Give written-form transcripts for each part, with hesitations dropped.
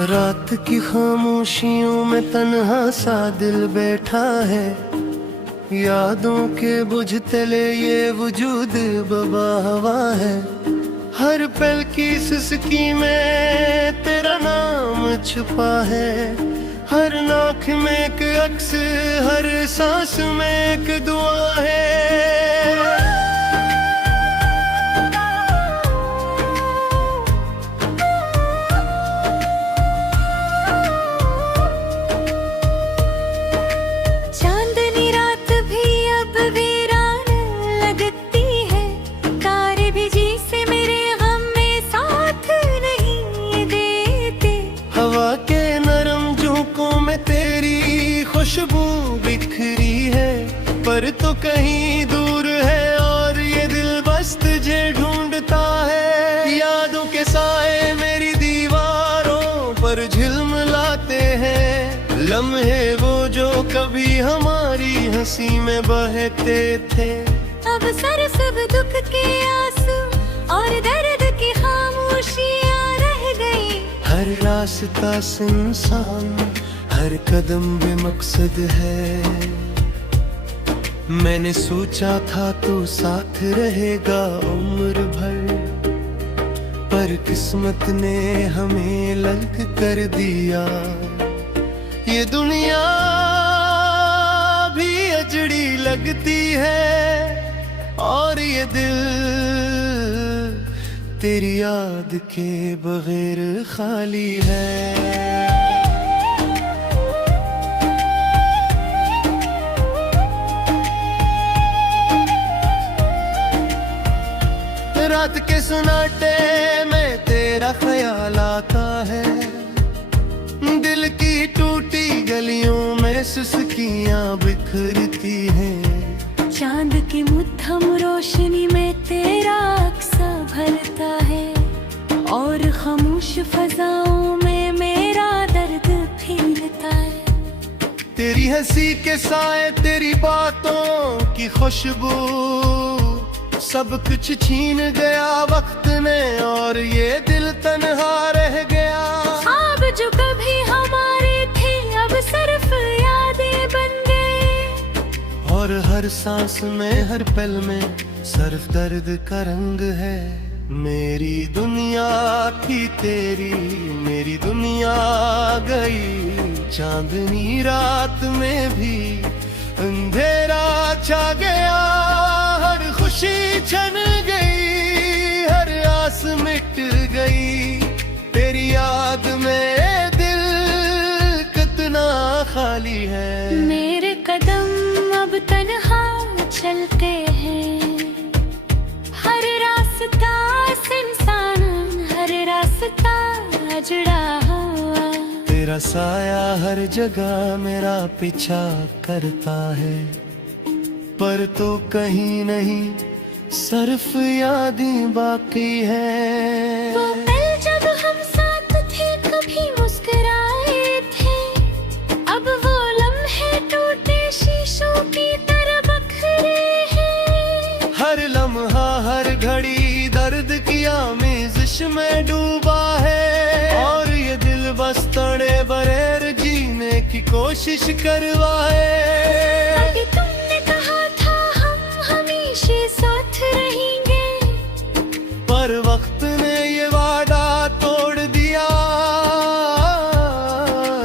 रात की खामोशियों में तन्हा सा दिल बैठा है, यादों के बुझते ले ये वजूद बबा हवा है। हर पल की सिसकी में तेरा नाम छुपा है, हर नाक में एक अक्स, हर सांस में एक दुआ है। खुशबू बिखरी है पर तो कहीं दूर है, और ये दिल बस तुझे ढूंढता है। यादों के साए मेरी दीवारों पर झिलमिलाते हैं, लम्हे वो जो कभी हमारी हंसी में बहते थे। अब सब दुख के आंसू और दर्द की खामोशियां रह गई। हर रास्ता सुनसान, हर कदम बेमकसद है। मैंने सोचा था तू साथ रहेगा उम्र भर, पर किस्मत ने हमें अलग कर दिया। ये दुनिया भी अजड़ी लगती है, और ये दिल तेरी याद के बगैर खाली है। रात के सुनाटे में तेरा ख्याल आता है, दिल की टूटी गलियों में सुस्कियां बिखरती हैं। चांद की मुद्दम रोशनी में तेरा अक्सा भरता है, और खामोश फजाओं में मेरा दर्द फैलता है। तेरी हंसी के साए, तेरी बातों की खुशबू, सब कुछ छीन गया वक्त ने, और ये दिल तन्हा रह गया। ख्वाब जो कभी हमारे थे अब सिर्फ यादें बन गए, और हर सांस में हर पल में सिर्फ दर्द का रंग है। मेरी दुनिया थी तेरी, मेरी दुनिया गई। चांदनी रात में भी अंधेरा छा गया, हर खुशी छन गई, हर आस मिट गई। तेरी याद में दिल कितना खाली है। मेरे कदम अब तन्हा चलते हैं, हर रास्ता सुनसान, हर रास्ता अजड़ा हुआ। तेरा साया हर जगह मेरा पीछा करता है, पर तो कहीं नहीं सिर्फ यादें बाकी है। वो पल जब हम साथ थे कभी मुस्कुराए थे, अब वो लम्हे टूटे शीशों की तरह बखरे हैं। हर लम्हा हर घड़ी दर्द की आमेज़िश में डूबा है, और ये दिल बस तड़े बगैर जीने की कोशिश करवाए। तुमने कहा था हम हमेशा साथ रहेंगे, पर वक्त ने ये वादा तोड़ दिया।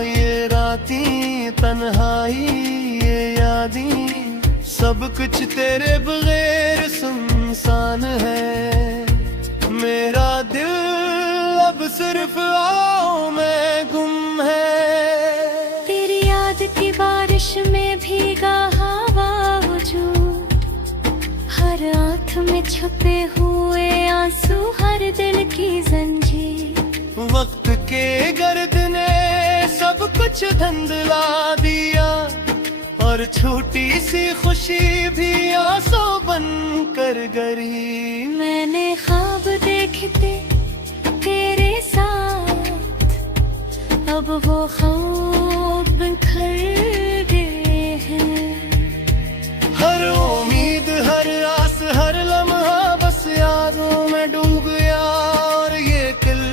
ये रातें, तन्हाई, ये यादें, सब कुछ तेरे बगैर सुनसान है। मेरा दिल अब सिर्फ आओ में गुम है। तेरी याद की बारिश में भीगा हवा वजूद, हर आँख में छुपे हुए आंसू, हर दिल की जंजीर। वक्त के गर्द ने सब कुछ धुंधला दिया, और छोटी सी खुशी भी आंसू बन कर गई। मैंने ख्वाब देखते तेरे साथ, अब वो ख्वाब बिखर गए हैं। हर उम्मीद, हर आस, हर लम्हा बस यादों में डूब गया, और ये दिल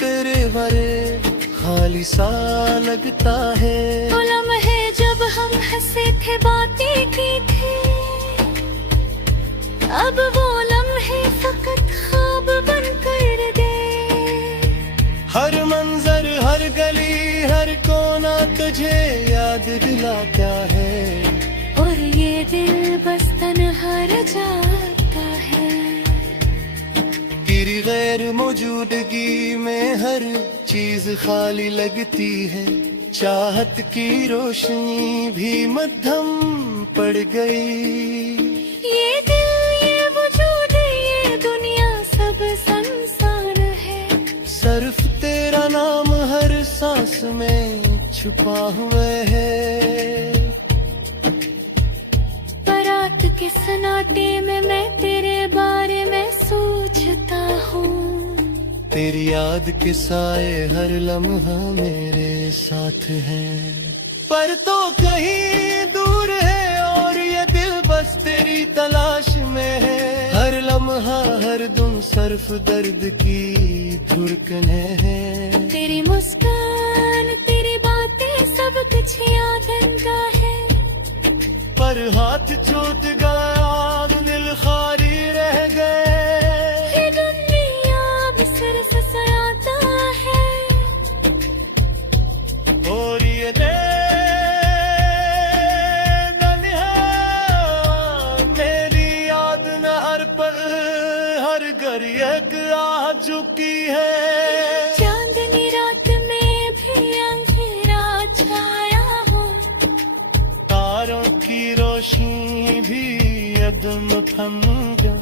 तेरे भरे खाली तुझसे थे बातें की थी, अब वो लम्हे फकत ख्वाब बन कर दे। हर मंजर हर गली हर कोना तुझे याद दिलाता है, और ये दिल बस तन्हा रह जाता है। तेरी गैर मौजूदगी में हर चीज खाली लगती है, चाहत की रोशनी भी मध्यम पड़ गई। ये दिल ये वजूद ये दुनिया सब संसार है, सिर्फ तेरा नाम हर सांस में छुपा हुए है। बारात के सन्नाटे में मैं तेरे बारे में सोचता हूँ, तेरी याद के साए हर लम्हा मेरे साथ है। पर तो कहीं दूर है और ये दिल बस तेरी तलाश में है, हर लम्हा हर दम सिर्फ दर्द की धड़कने है। तेरी मुस्कान तेरी बातें सब कुछ याद आता है, पर हाथ छूट गया दिल खाली रह गए। ये दुनिया बिसर ससाता है, और ये मेरी याद न हर पल हर घर एक आ चुकी है। चांदनी रात में भी अंधेरा छाया हो, तारों की रोशनी भी अदम थम जा,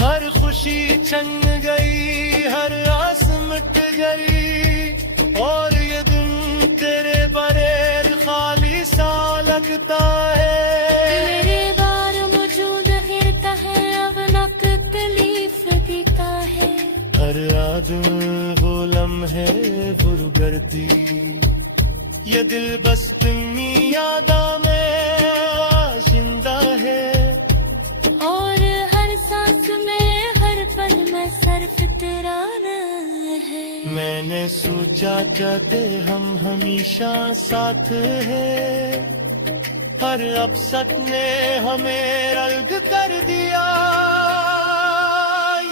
हर खुशी छन गई हर आस मिट गई, और ये दिन तेरे बगैर खाली सा लगता है। मेरे बार मौजूद हिरता है अब न तकलीफ देता है, हर आदम वो लम्हे गुरगर्दी, ये दिल बस तुम्ही यादा में जिंदा है। और हर सांस में हर पल में सिर्फ तेरा नाम है। मैंने सोचा चाहते हम हमेशा साथ है, हर अपसत ने हमें अलग कर दिया।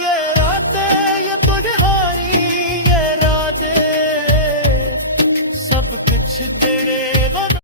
ये रातें ये तुझहारी ये रातें सब कुछ तेरे